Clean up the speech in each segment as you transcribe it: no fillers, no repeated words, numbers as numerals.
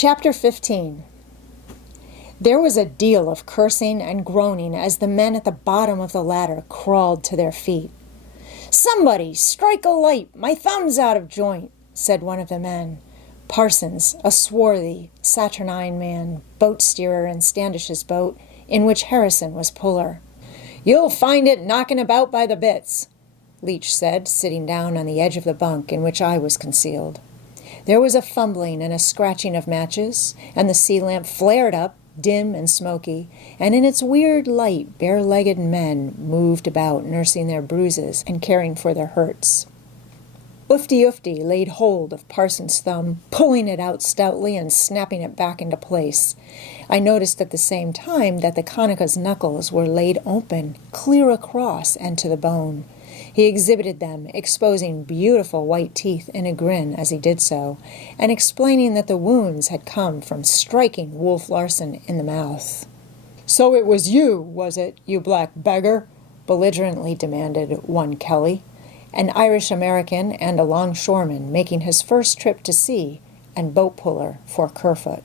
Chapter 15. There was a deal of cursing and groaning as the men at the bottom of the ladder crawled to their feet. "Somebody, strike a light! My thumb's out of joint," said one of the men. Parsons, a swarthy, saturnine man, boat steerer in Standish's boat, in which Harrison was puller. "You'll find it knocking about by the bits," Leach said, sitting down on the edge of the bunk in which I was concealed. There was a fumbling and a scratching of matches, and the sea lamp flared up, dim and smoky, and in its weird light bare-legged men moved about nursing their bruises and caring for their hurts. Ufty laid hold of Parsons' thumb, pulling it out stoutly and snapping it back into place. I noticed at the same time that the Kanaka's knuckles were laid open, clear across and to the bone. He exhibited them, exposing beautiful white teeth in a grin as he did so, and explaining that the wounds had come from striking Wolf Larson in the mouth. "So it was you, was it, you black beggar?" belligerently demanded one Kelly, an Irish-American and a longshoreman making his first trip to sea and boat puller for Kerfoot.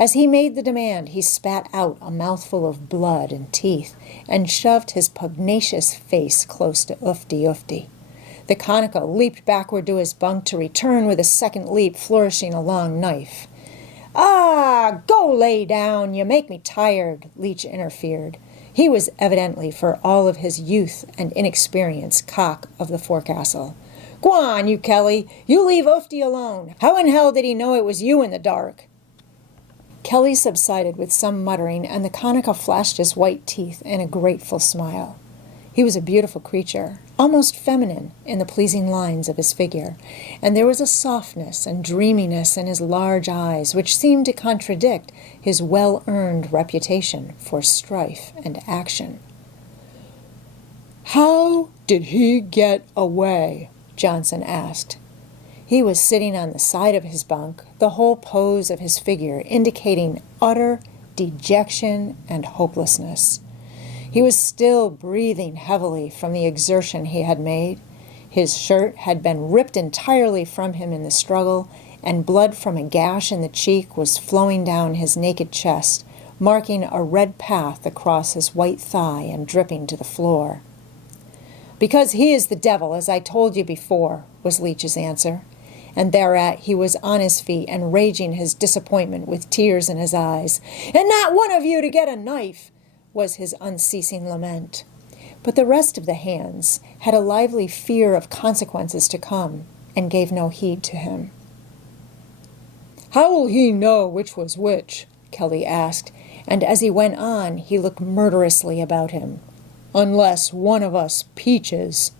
As he made the demand, he spat out a mouthful of blood and teeth and shoved his pugnacious face close to Ufty. The Kanaka leaped backward to his bunk to return with a second leap, flourishing a long knife. "Ah, go lay down, you make me tired," Leach interfered. He was evidently, for all of his youth and inexperience, cock of the forecastle. "Go on, you Kelly, you leave Ufty alone. How in hell did he know it was you in the dark?" Kelly subsided with some muttering, and the Kanaka flashed his white teeth in a grateful smile. He was a beautiful creature, almost feminine in the pleasing lines of his figure, and there was a softness and dreaminess in his large eyes which seemed to contradict his well-earned reputation for strife and action. "How did he get away?" Johnson asked. He was sitting on the side of his bunk, the whole pose of his figure indicating utter dejection and hopelessness. He was still breathing heavily from the exertion he had made. His shirt had been ripped entirely from him in the struggle, and blood from a gash in the cheek was flowing down his naked chest, marking a red path across his white thigh and dripping to the floor. "Because he is the devil, as I told you before," was Leach's answer. And thereat he was on his feet and raging his disappointment with tears in his eyes. "And not one of you to get a knife!" was his unceasing lament. But the rest of the hands had a lively fear of consequences to come, and gave no heed to him. "How will he know which was which?" Kelly asked, and as he went on he looked murderously about him. "Unless one of us peaches."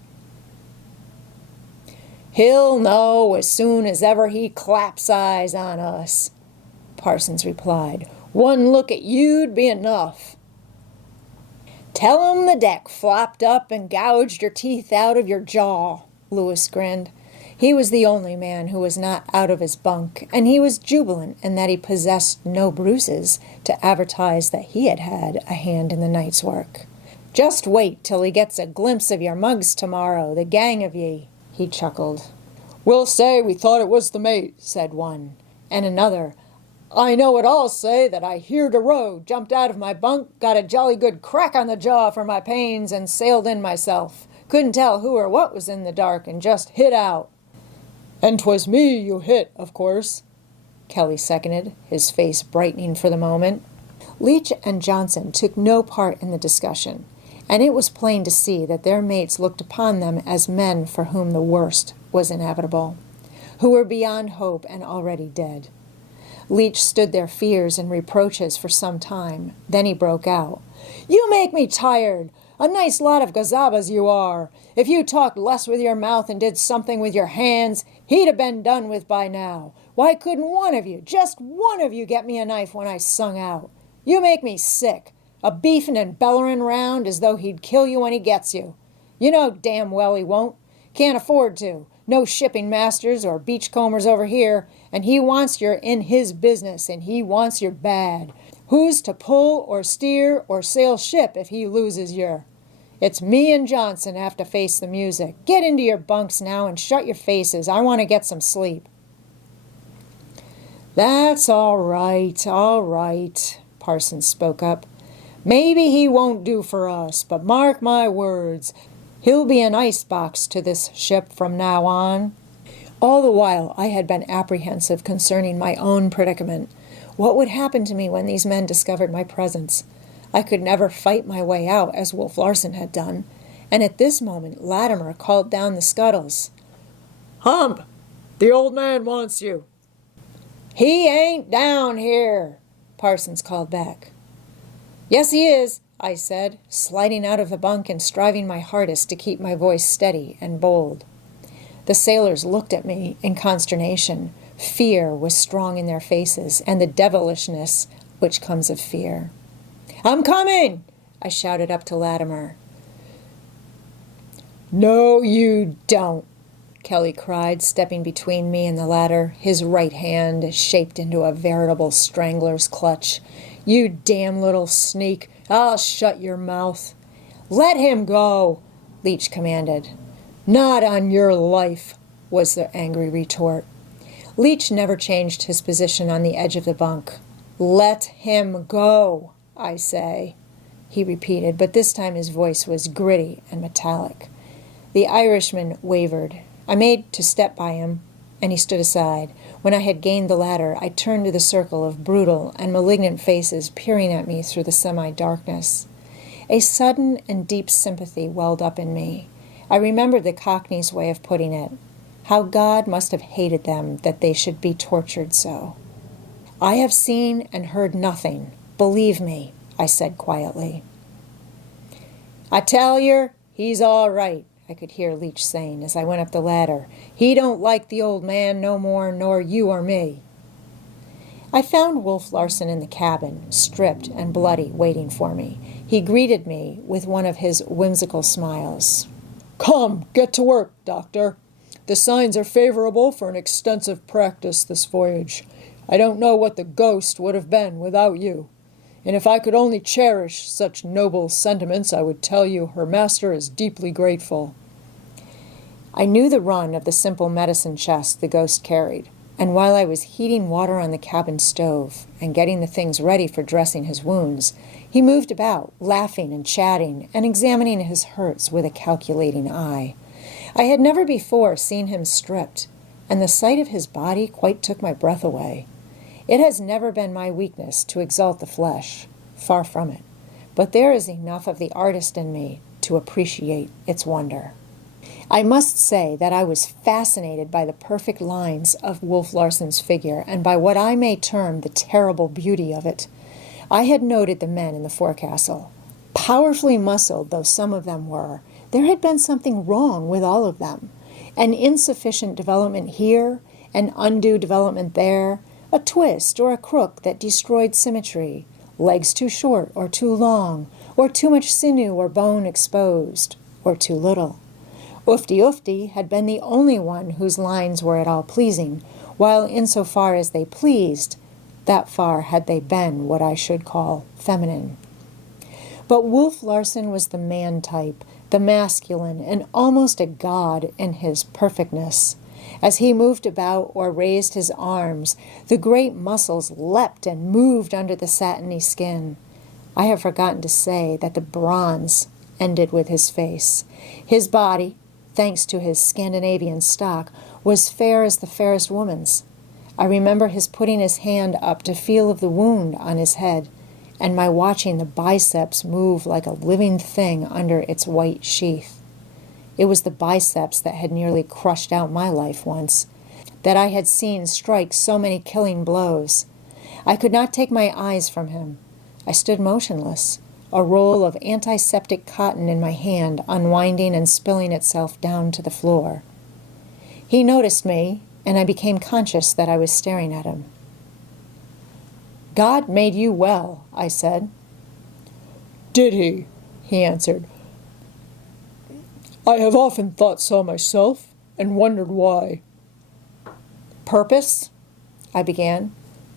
"He'll know as soon as ever he claps eyes on us," Parsons replied. "One look at you'd be enough." "Tell 'em the deck flopped up and gouged your teeth out of your jaw," Lewis grinned. He was the only man who was not out of his bunk, and he was jubilant in that he possessed no bruises to advertise that he had had a hand in the night's work. "Just wait till he gets a glimpse of your mugs tomorrow, the gang of ye," he chuckled. "We'll say we thought it was the mate," said one. And another, "I know what I'll say, that I heerd a row, jumped out of my bunk, got a jolly good crack on the jaw for my pains, and sailed in myself. Couldn't tell who or what was in the dark, and just hit out." "And 'twas me you hit, of course," Kelly seconded, his face brightening for the moment. Leach and Johnson took no part in the discussion, and it was plain to see that their mates looked upon them as men for whom the worst was inevitable, who were beyond hope and already dead. Leach stood their fears and reproaches for some time. Then he broke out. "You make me tired! A nice lot of gazabas you are! If you talked less with your mouth and did something with your hands, he'd have been done with by now. Why couldn't one of you, just one of you, get me a knife when I sung out? You make me sick, a beefing and bellerin' round as though he'd kill you when he gets you. You know damn well he won't. Can't afford to. No shipping masters or beachcombers over here, and he wants you in his business, and he wants you bad. Who's to pull or steer or sail ship if he loses you? It's me and Johnson have to face the music. Get into your bunks now and shut your faces. I want to get some sleep." That's all right, Parsons spoke up. Maybe he won't do for us, but mark my words, he'll be an icebox to this ship from now on. All the while I had been apprehensive concerning my own predicament. What would happen to me when these men discovered my presence? I could never fight my way out as Wolf Larson had done, and at this moment Latimer called down the scuttles. "Hump, the old man wants you." "He ain't down here," Parsons called back. "Yes, he is," I said, sliding out of the bunk and striving my hardest to keep my voice steady and bold. The sailors looked at me in consternation. Fear was strong in their faces, and the devilishness which comes of fear. "I'm coming!" I shouted up to Latimer. "No, you don't," Kelly cried, stepping between me and the ladder, his right hand shaped into a veritable strangler's clutch. "You damn little sneak! I'll shut your mouth." "Let him go," Leach commanded. "Not on your life," was the angry retort. Leach never changed his position on the edge of the bunk. "Let him go, I say," he repeated, but this time his voice was gritty and metallic. The Irishman wavered. I made to step by him, and he stood aside. When I had gained the ladder, I turned to the circle of brutal and malignant faces peering at me through the semi-darkness. A sudden and deep sympathy welled up in me. I remembered the Cockney's way of putting it. How God must have hated them that they should be tortured so. "I have seen and heard nothing. Believe me," I said quietly. "I tell yer, he's all right," I could hear Leach saying as I went up the ladder. "He don't like the old man no more nor you or me." I found Wolf Larson in the cabin, stripped and bloody, waiting for me. He greeted me with one of his whimsical smiles. "Come, get to work, Doctor. The signs are favorable for an extensive practice this voyage. I don't know what the Ghost would have been without you. And if I could only cherish such noble sentiments, I would tell you her master is deeply grateful." I knew the run of the simple medicine chest the Ghost carried, and while I was heating water on the cabin stove and getting the things ready for dressing his wounds, he moved about, laughing and chatting and examining his hurts with a calculating eye. I had never before seen him stripped, and the sight of his body quite took my breath away. It has never been my weakness to exalt the flesh, far from it, but there is enough of the artist in me to appreciate its wonder. I must say that I was fascinated by the perfect lines of Wolf Larson's figure and by what I may term the terrible beauty of it. I had noted the men in the forecastle. Powerfully muscled though some of them were, there had been something wrong with all of them. An insufficient development here, an undue development there, a twist or a crook that destroyed symmetry, legs too short or too long, or too much sinew or bone exposed, or too little. Ufty had been the only one whose lines were at all pleasing, while insofar as they pleased, that far had they been what I should call feminine. But Wolf Larson was the man type, the masculine, and almost a god in his perfectness. As he moved about or raised his arms, the great muscles leapt and moved under the satiny skin. I have forgotten to say that the bronze ended with his face. His body, thanks to his Scandinavian stock, was fair as the fairest woman's. I remember his putting his hand up to feel of the wound on his head, and my watching the biceps move like a living thing under its white sheath. It was the biceps that had nearly crushed out my life once, that I had seen strike so many killing blows. I could not take my eyes from him. I stood motionless, a roll of antiseptic cotton in my hand, unwinding and spilling itself down to the floor. He noticed me, and I became conscious that I was staring at him. "God made you well," I said. "Did he?" he answered. "I have often thought so myself, and wondered why." "Purpose?" I began.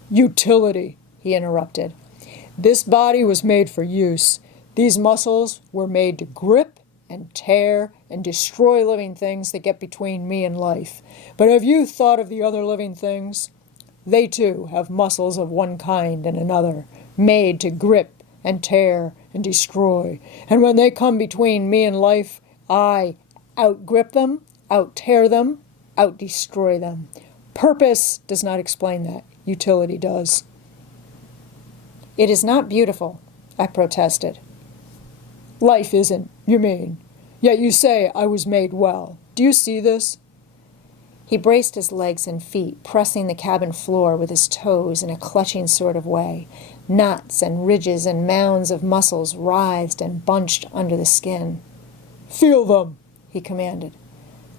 "Utility," he interrupted. "This body was made for use. These muscles were made to grip and tear and destroy living things that get between me and life. But have you thought of the other living things? They too have muscles of one kind and another, made to grip and tear and destroy. And when they come between me and life, I outgrip them, out-tear them, out-destroy them. Purpose does not explain that. Utility does. It is not beautiful, I protested. Life isn't, you mean. Yet you say I was made well. Do you see this? He braced his legs and feet, pressing the cabin floor with his toes in a clutching sort of way. Knots and ridges and mounds of muscles writhed and bunched under the skin. Feel them, he commanded.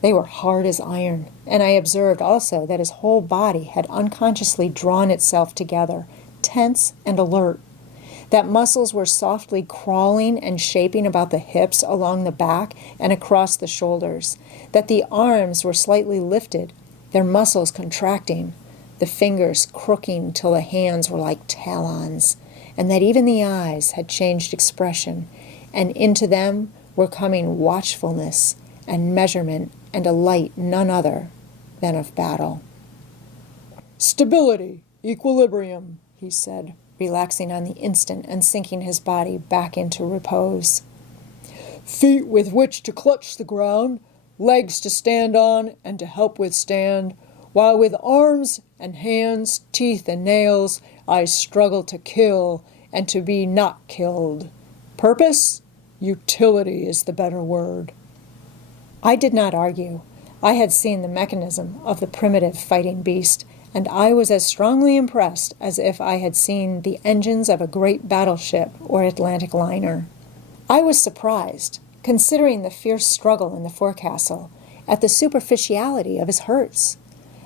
They were hard as iron, and I observed also that his whole body had unconsciously drawn itself together, tense and alert. That muscles were softly crawling and shaping about the hips, along the back, and across the shoulders. That the arms were slightly lifted, their muscles contracting, the fingers crooking till the hands were like talons, and that even the eyes had changed expression, and into them were coming watchfulness and measurement and a light none other than of battle. Stability, equilibrium, he said, relaxing on the instant and sinking his body back into repose. Feet with which to clutch the ground, legs to stand on and to help withstand, while with arms and hands, teeth and nails, I struggle to kill and to be not killed. Purpose? Utility is the better word. I did not argue. I had seen the mechanism of the primitive fighting beast, and I was as strongly impressed as if I had seen the engines of a great battleship or Atlantic liner. I was surprised, considering the fierce struggle in the forecastle, at the superficiality of his hurts,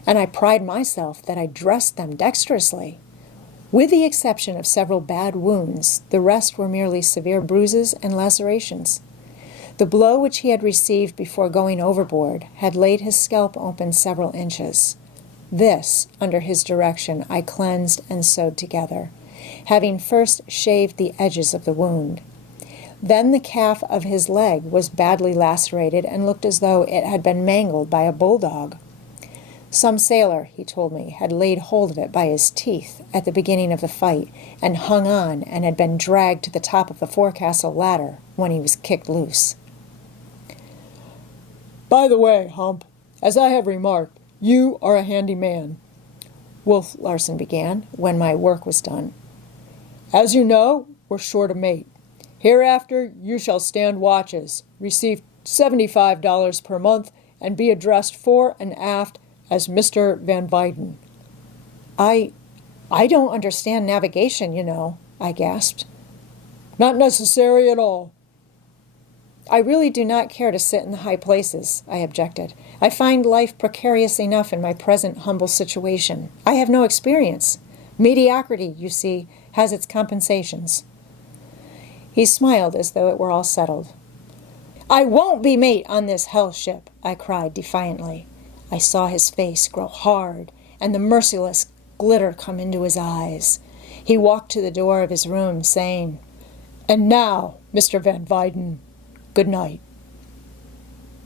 and I pride myself that I dressed them dexterously. With the exception of several bad wounds, the rest were merely severe bruises and lacerations. The blow which he had received before going overboard had laid his scalp open several inches. This, under his direction, I cleansed and sewed together, having first shaved the edges of the wound. Then the calf of his leg was badly lacerated and looked as though it had been mangled by a bulldog. Some sailor, he told me, had laid hold of it by his teeth at the beginning of the fight and hung on and had been dragged to the top of the forecastle ladder when he was kicked loose. By the way, Hump, as I have remarked, you are a handy man, Wolf Larson began, when my work was done. As you know, we're short a mate. Hereafter you shall stand watches, receive $75 per month, and be addressed fore and aft as Mr. Van Weyden. I don't understand navigation, you know, I gasped. Not necessary at all. I really do not care to sit in the high places, I objected. I find life precarious enough in my present humble situation. I have no experience. Mediocrity, you see, has its compensations. He smiled as though it were all settled. I won't be mate on this hell ship, I cried defiantly. I saw his face grow hard and the merciless glitter come into his eyes. He walked to the door of his room, saying, And now, Mr. Van Weyden, good night.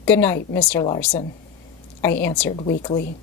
Good night, Mr. Larson, I answered weakly.